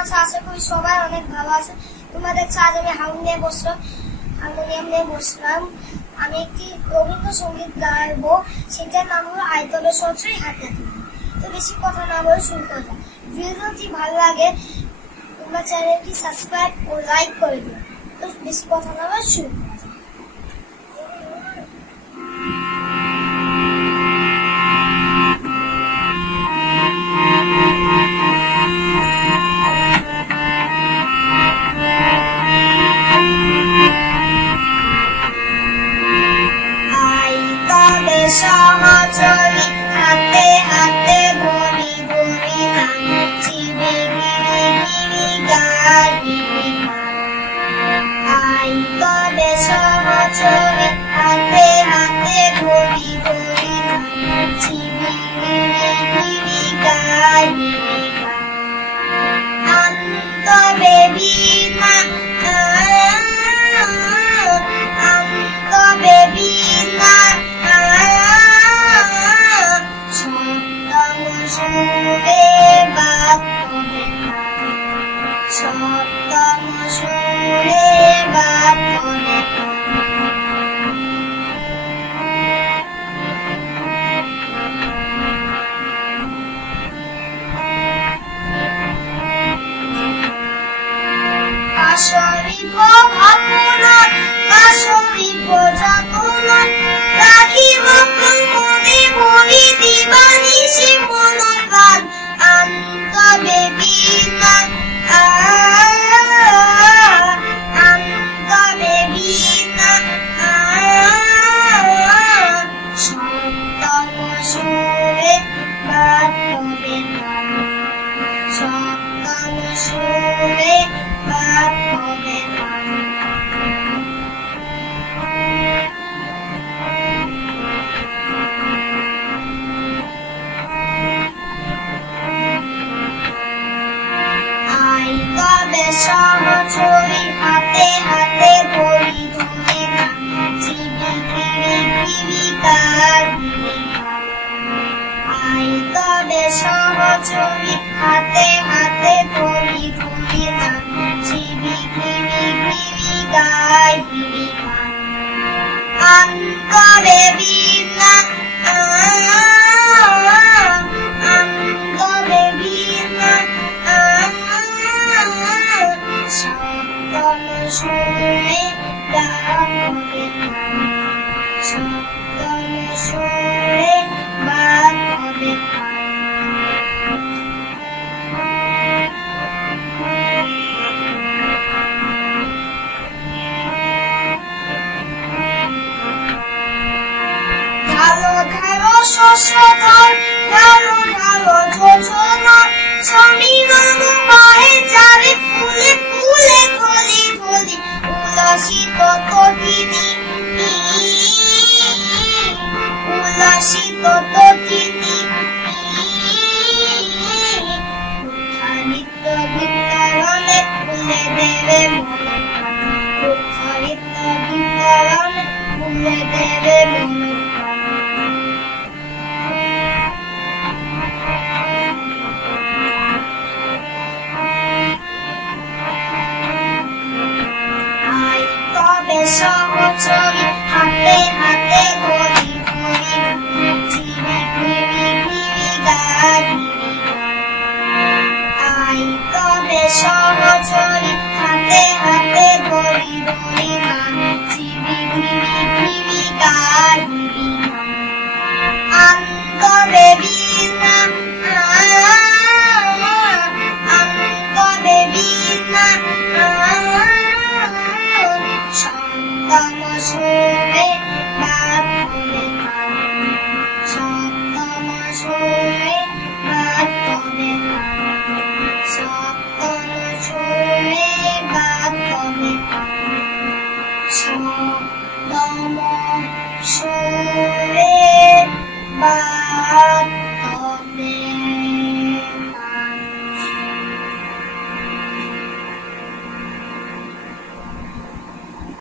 আছে? আশা করি সবাই অনেক ভালো আছে। তোমরা দেখছো আজ আমি হারমোনিয়াম নিয়ে বসলাম। আমি একটি রবীন্দ্রসঙ্গীত গাইবো, সেটার নাম হলো আয়তনের সঞ্চয় হাতে তুলি। তো বেশি কথা না বলে শুরু করা যাক। ভিডিওটি ভালো লাগে তোমরা চ্যানেলটি সাবস্ক্রাইব ও লাইক করে দিও। তো বেশি কথা না বলে শুরু করা যাক। সহচরী হাতে হাতে ঘড়ি ঘড়ি নাচি বিড়ি বিড়ি গাড়ি আই তবে সহচরী হাতে হাতে ঘড়ি ঘড়ি নাচি বিড়ি বিড়ি গাড়ি আন্তবে বিনা আন্তবে বিনা সুরে বাত করে সপ্তম সুরে বাত করে কাশরি ভাবন কাশরি যাতন রাখিব মনে বলি দিবানিশি মনোবাদ আন্তবে বিনা আন্তবে বিনা সপ্তম সুরে বাত হবে সপ্তম সুরে বাত হবে সহচরী হাতে হাতে ঘড়ি ধরে নাচি বিড়ি বিড়ি গাড়ি আই তবে সহচরী